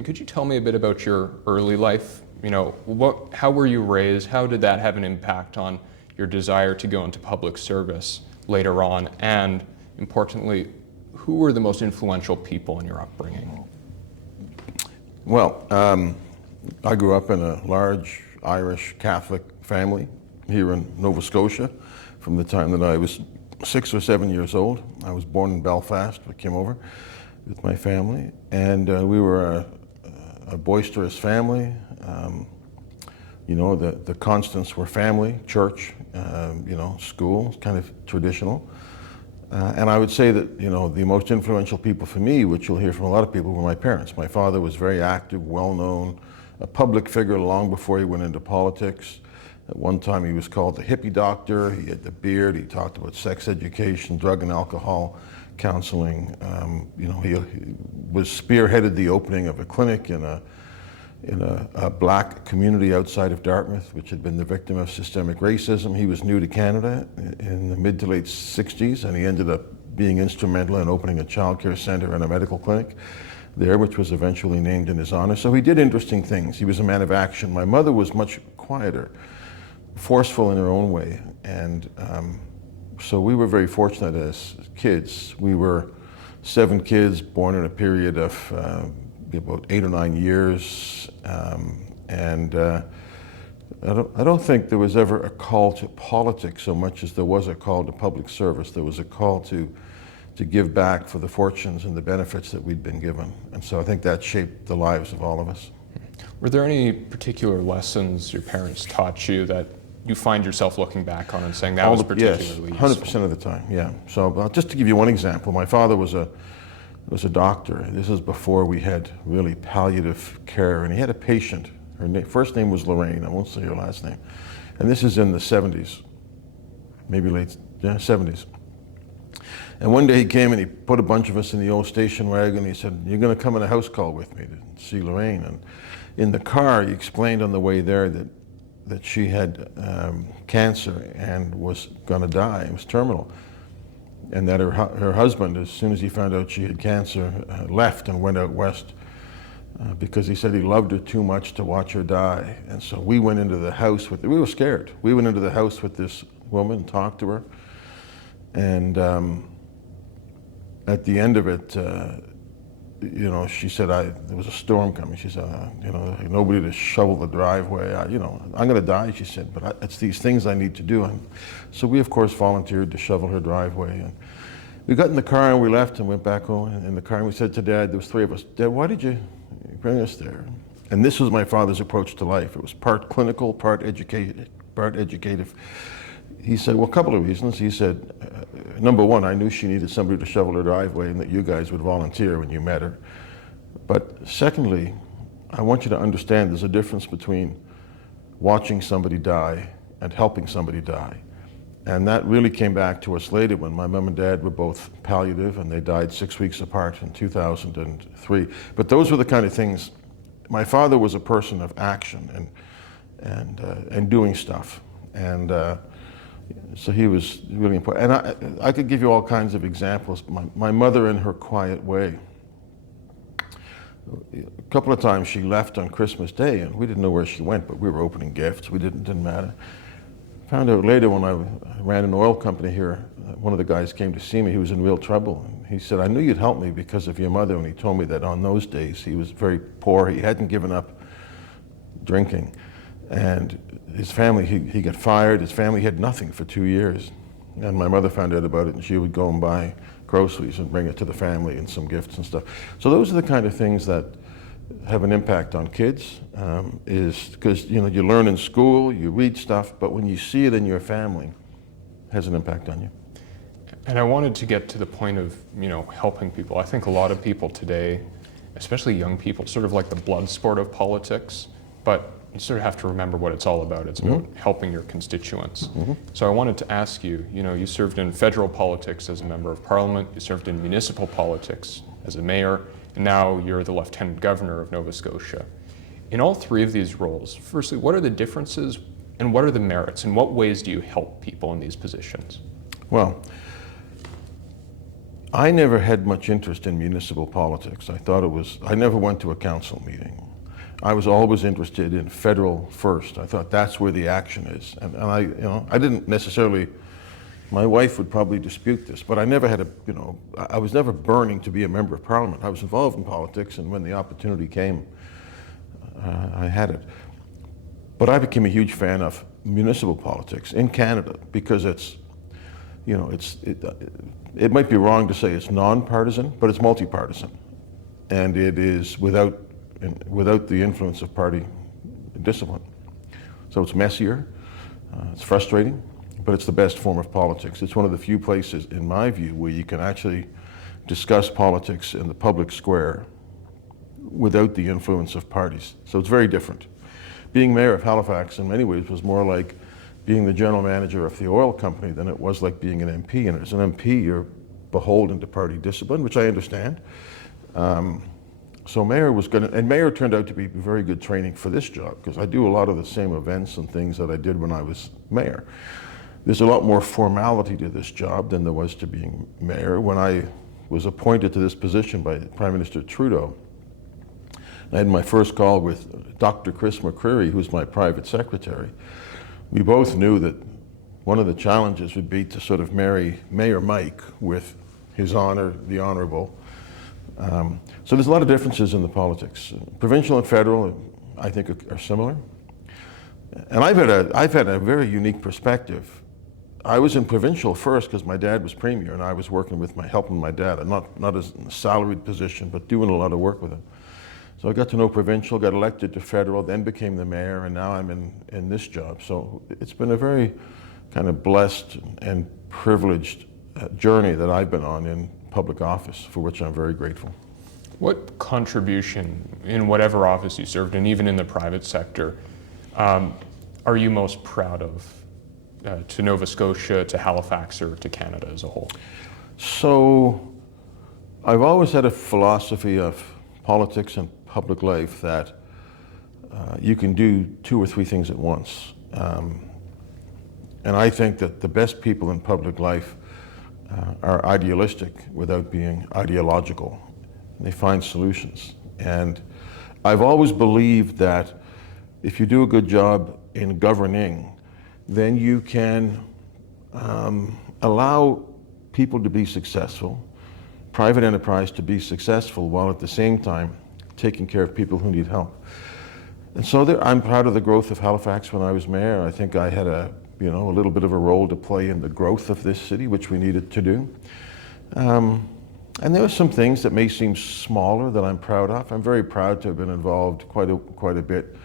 And could you tell me a bit about your early life? How were you raised? How did that have an impact on your desire to go into public service later on? And importantly, who were the most influential people in your upbringing? Well, I grew up in a large Irish Catholic family here in Nova Scotia from the time that I was 6 or 7 years old. I was born in Belfast. I came over with my family, and we were a boisterous family. The constants were family, church, school, kind of traditional. And I would say that, the most influential people for me, which you'll hear from a lot of people, were my parents. My father was very active, well-known, a public figure long before he went into politics. At one time he was called the hippie doctor. He had the beard. He talked about sex education, drug and alcohol counseling. He was spearheaded the opening of a clinic in a black community outside of Dartmouth, which had been the victim of systemic racism. He was new to Canada in the mid to late 60s, and he ended up being instrumental in opening a childcare center and a medical clinic there, which was eventually named in his honor. So he did interesting things. He was a man of action. My mother was much quieter, forceful in her own way, and so we were very fortunate as kids. We were 7 kids born in a period of about 8 or 9 years, and I don't think there was ever a call to politics so much as there was a call to public service. There was a call to give back for the fortunes and the benefits that we'd been given, and so I think that shaped the lives of all of us. Were there any particular lessons your parents taught you that you find yourself looking back on and saying that was particularly yes, 100% of the time, yeah. So just to give you one example, my father was a doctor. This is before we had really palliative care, and he had a patient. Her first name was Lorraine. I won't say her last name. And this is in the 70s, maybe late 70s. And one day he came and he put a bunch of us in the old station wagon. He said, "You're going to come on a house call with me to see Lorraine." And in the car, he explained on the way there that she had cancer and was going to die. It was terminal. And that her husband, as soon as he found out she had cancer, left and went out west because he said he loved her too much to watch her die. And so we went into the house we were scared. We went into the house with this woman and talked to her. And at the end of it, she said, there was a storm coming. She said, nobody to shovel the driveway. I'm going to die, she said, but it's these things I need to do. And so we, of course, volunteered to shovel her driveway. And we got in the car and we left and went back home in the car. And we said to Dad, there was 3 of us, "Dad, why did you bring us there?" And this was my father's approach to life. It was part clinical, part educative. He said, well, a couple of reasons. He said, number one, I knew she needed somebody to shovel her driveway and that you guys would volunteer when you met her. But secondly, I want you to understand there's a difference between watching somebody die and helping somebody die. And that really came back to us later when my mom and dad were both palliative, and they died 6 weeks apart in 2003. But those were the kind of things. My father was a person of action and doing stuff. And so he was really important. And I could give you all kinds of examples. My mother, in her quiet way, a couple of times she left on Christmas Day, and we didn't know where she went, but we were opening gifts. Didn't matter. Found out later when I ran an oil company here, one of the guys came to see me. He was in real trouble. And he said, "I knew you'd help me because of your mother." And he told me that on those days he was very poor. He hadn't given up drinking. And his family, he got fired. His family had nothing for 2 years. And my mother found out about it, and she would go and buy groceries and bring it to the family and some gifts and stuff. So those are the kind of things that have an impact on kids, is because you learn in school, you read stuff, but when you see it in your family, it has an impact on you. And I wanted to get to the point of, helping people. I think a lot of people today, especially young people, sort of like the blood sport of politics, but you sort of have to remember what it's all about. It's about helping your constituents. So I wanted to ask you, you served in federal politics as a member of parliament, you served in municipal politics as a mayor, and now you're the Lieutenant Governor of Nova Scotia. In all 3 of these roles, firstly, what are the differences and what are the merits? In what ways do you help people in these positions? Well, I never had much interest in municipal politics. I never went to a council meeting. I was always interested in federal first. I thought that's where the action is. And I didn't necessarily, my wife would probably dispute this, but I never had I was never burning to be a member of parliament. I was involved in politics, and when the opportunity came, I had it. But I became a huge fan of municipal politics in Canada because it might be wrong to say it's nonpartisan, but it's multi-partisan, and it is without the influence of party discipline. So it's messier, it's frustrating, but it's the best form of politics. It's one of the few places, in my view, where you can actually discuss politics in the public square without the influence of parties. So it's very different. Being mayor of Halifax in many ways was more like being the general manager of the oil company than it was like being an MP. And as an MP, you're beholden to party discipline, which I understand. So mayor was good, and mayor turned out to be very good training for this job, because I do a lot of the same events and things that I did when I was mayor. There's a lot more formality to this job than there was to being mayor. When I was appointed to this position by Prime Minister Trudeau, I had my first call with Dr. Chris McCreary, who's my private secretary. We both knew that one of the challenges would be to sort of marry Mayor Mike with His Honor, the Honorable. So there's a lot of differences in the politics. Provincial and federal, I think, are similar. And I've had a very unique perspective. I was in provincial first because my dad was premier, and I was working with helping my dad, not as in a salaried position, but doing a lot of work with him. So I got to know provincial, got elected to federal, then became the mayor, and now I'm in this job. So it's been a very kind of blessed and privileged journey that I've been on in public office, for which I'm very grateful. What contribution in whatever office you served, and even in the private sector, are you most proud of to Nova Scotia, to Halifax, or to Canada as a whole? So I've always had a philosophy of politics and public life that you can do two or three things at once. And I think that the best people in public life are idealistic without being ideological. They find solutions. And I've always believed that if you do a good job in governing, then you can allow people to be successful, private enterprise to be successful, while at the same time taking care of people who need help. And so I'm proud of the growth of Halifax when I was mayor. I think I had a little bit of a role to play in the growth of this city, which we needed to do. And there are some things that may seem smaller that I'm proud of. I'm very proud to have been involved quite a bit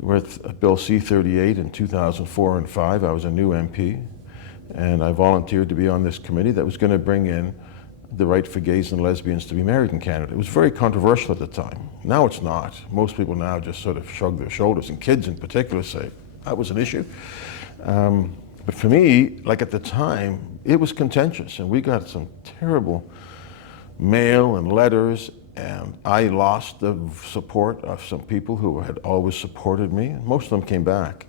with Bill C-38 in 2004 and 5. I was a new MP, and I volunteered to be on this committee that was going to bring in the right for gays and lesbians to be married in Canada. It was very controversial at the time. Now it's not. Most people now just sort of shrug their shoulders, and kids in particular say, that was an issue. But for me, like at the time, it was contentious, and we got some terrible mail and letters, and I lost the support of some people who had always supported me, and most of them came back.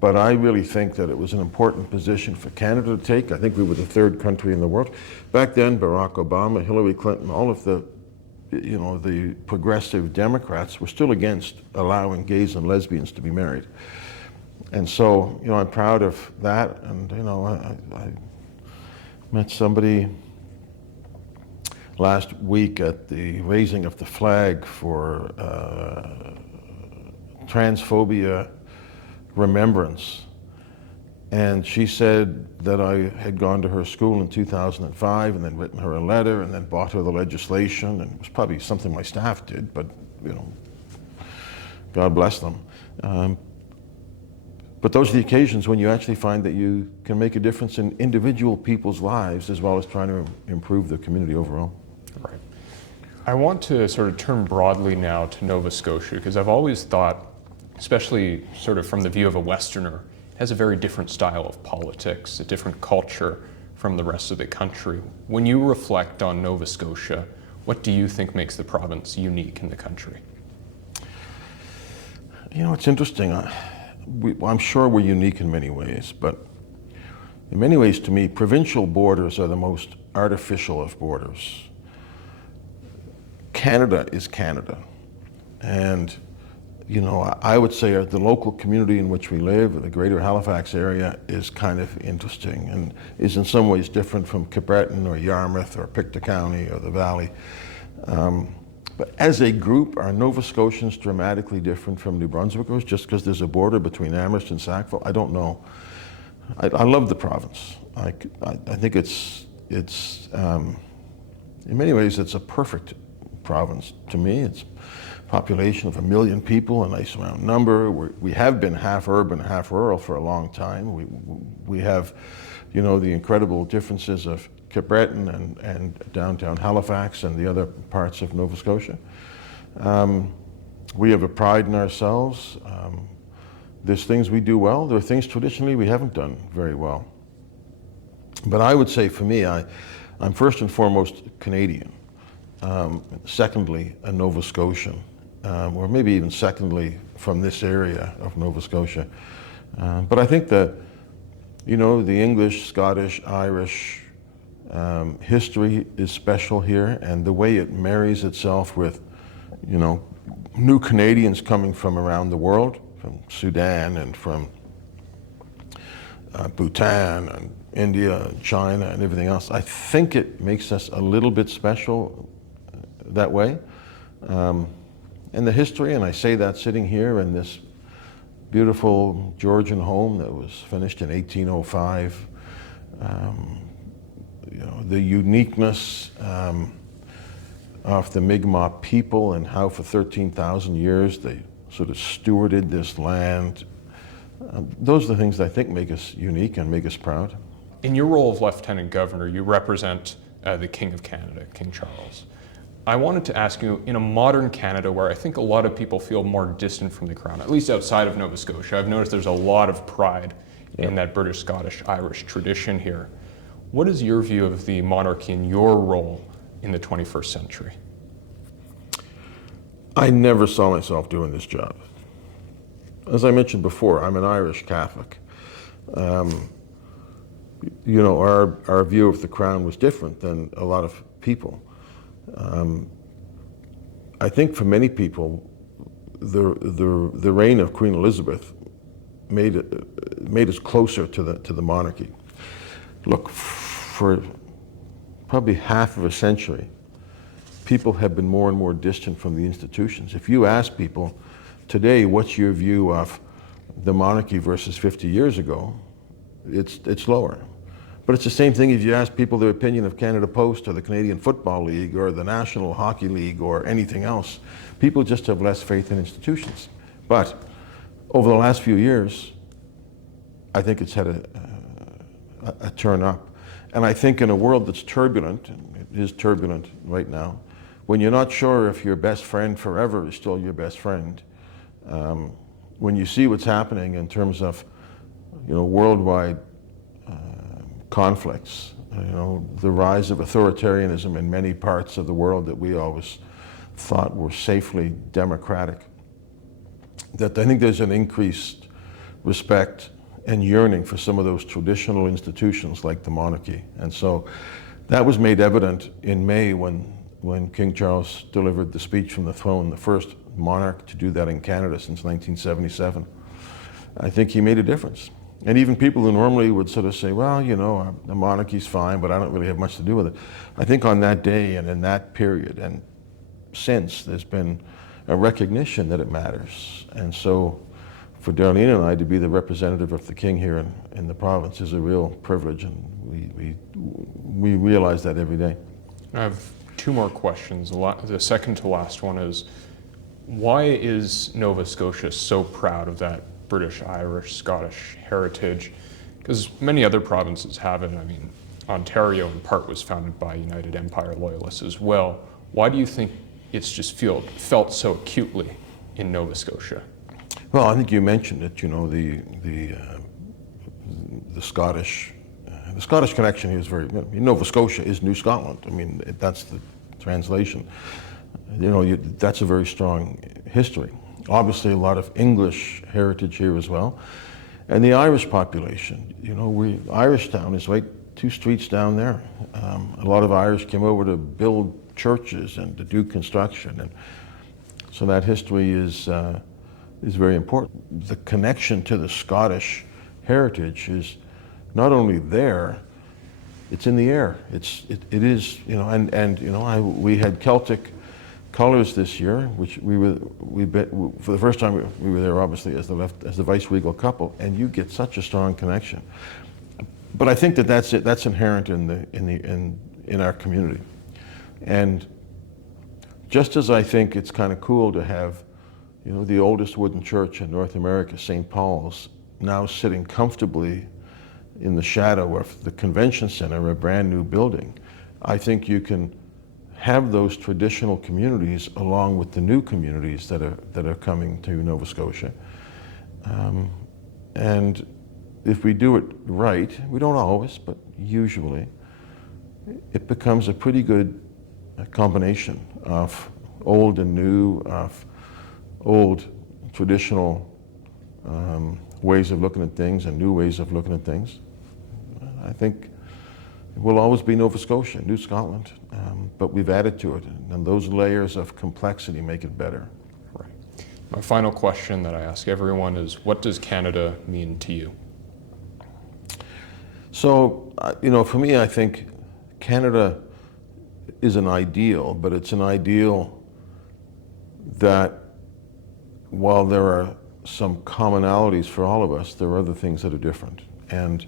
But I really think that it was an important position for Canada to take. I think we were the third country in the world. Back then, Barack Obama, Hillary Clinton, all of the progressive Democrats were still against allowing gays and lesbians to be married. And so, I'm proud of that. And, I met somebody last week at the raising of the flag for transphobia remembrance, and she said that I had gone to her school in 2005 and then written her a letter and then bought her the legislation, and it was probably something my staff did, but God bless them. But those are the occasions when you actually find that you can make a difference in individual people's lives as well as trying to improve the community overall. Right. I want to sort of turn broadly now to Nova Scotia, because I've always thought, especially sort of from the view of a Westerner, has a very different style of politics, a different culture from the rest of the country. When you reflect on Nova Scotia, what do you think makes the province unique in the country? It's interesting. I'm sure we're unique in many ways, but in many ways, to me, provincial borders are the most artificial of borders. Canada is Canada. And, you know, I would say the local community in which we live, the greater Halifax area, is kind of interesting and is in some ways different from Cape Breton or Yarmouth or Pictou County or the Valley. But as a group, are Nova Scotians dramatically different from New Brunswickers just because there's a border between Amherst and Sackville? I don't know. I love the province. I think it's in many ways, it's a perfect province to me. It's a population of 1 million people, a nice round number. We have been half urban, half rural for a long time. We have, you know, the incredible differences of Cape Breton and downtown Halifax and the other parts of Nova Scotia. We have a pride in ourselves. There's things we do well. There are things traditionally we haven't done very well. But I would say for me, I'm first and foremost Canadian. Secondly, a Nova Scotian, or maybe even secondly from this area of Nova Scotia. But I think that, you know, the English, Scottish, Irish history is special here, and the way it marries itself with, you know, new Canadians coming from around the world, from Sudan and from Bhutan and India and China and everything else. I think it makes us a little bit special that way. And the history, and I say that sitting here in this beautiful Georgian home that was finished in 1805, you know, the uniqueness of the Mi'kmaq people and how for 13,000 years they sort of stewarded this land. Those are the things that I think make us unique and make us proud. In your role of Lieutenant Governor, you represent the King of Canada, King Charles. I wanted to ask you, in a modern Canada where I think a lot of people feel more distant from the Crown, at least outside of Nova Scotia, I've noticed there's a lot of pride in that British, Scottish, Irish tradition here. What is your view of the monarchy and your role in the 21st century? I never saw myself doing this job. As I mentioned before, I'm an Irish Catholic. You know, our view of the Crown was different than a lot of people. I think for many people, the reign of Queen Elizabeth made us closer to the monarchy. Look, for probably half of a century, people have been more and more distant from the institutions. If you ask people today, what's your view of the monarchy versus 50 years ago, it's lower. But it's the same thing if you ask people their opinion of Canada Post or the Canadian Football League or the National Hockey League or anything else. People just have less faith in institutions. But over the last few years, I think it's had a turn up. And I think in a world that's turbulent, and it is turbulent right now, when you're not sure if your best friend forever is still your best friend, when you see what's happening in terms of, you know, worldwide conflicts, you know, the rise of authoritarianism in many parts of the world that we always thought were safely democratic, that I think there's an increased respect and yearning for some of those traditional institutions like the monarchy. And so that was made evident in May when King Charles delivered the speech from the throne, the first monarch to do that in Canada since 1977. I think he made a difference. And even people who normally would sort of say, well, you know, the monarchy's fine, but I don't really have much to do with it. I think on that day and in that period and since, there's been a recognition that it matters. And so for Darlene and I to be the representative of the King here in the province is a real privilege, and we realize that every day. I have two more questions. The second to last one is, why is Nova Scotia so proud of that British, Irish, Scottish heritage? Because many other provinces have it. I mean, Ontario in part was founded by United Empire Loyalists as well. Why do you think it's just felt so acutely in Nova Scotia? Well, I think you mentioned it. You know, the Scottish connection here is very. Nova Scotia is New Scotland. I mean, that's the translation. You know, that's a very strong history. Obviously, a lot of English heritage here as well, and the Irish population. You know, Irishtown is right 2 streets down there. A lot of Irish came over to build churches and to do construction, and so that history is very important. The connection to the Scottish heritage is not only there, it's in the air. It is, you know, we had Celtic colors this year, which for the first time we were there obviously as the vice regal couple, and you get such a strong connection. But I think that's inherent in our community. And just as I think it's kind of cool to have, you know, the oldest wooden church in North America, St. Paul's, now sitting comfortably in the shadow of the convention center, a brand new building, I think you can have those traditional communities along with the new communities that are coming to Nova Scotia. And if we do it right, we don't always, but usually, it becomes a pretty good combination of old and new, of old traditional ways of looking at things and new ways of looking at things. I think it will always be Nova Scotia, New Scotland, but we've added to it, and those layers of complexity make it better. Right. My final question that I ask everyone is, what does Canada mean to you? So, you know, for me, I think Canada is an ideal, but it's an ideal that, while there are some commonalities for all of us, there are other things that are different. And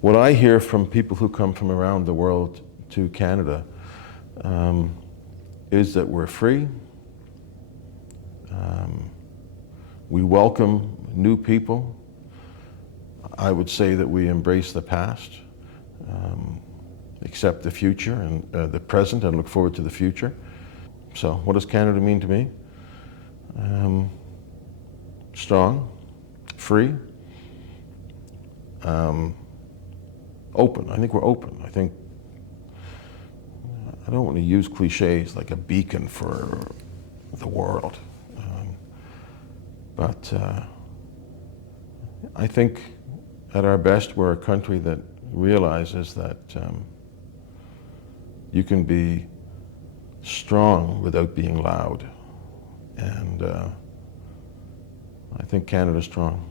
what I hear from people who come from around the world to Canada is that we're free, we welcome new people. I would say that we embrace the past, accept the future and the present, and look forward to the future. So what does Canada mean to me? Strong, free, open. I think we're open. I don't want to use cliches like a beacon for the world, but I think at our best we're a country that realizes that you can be strong without being loud, and I think Canada's strong.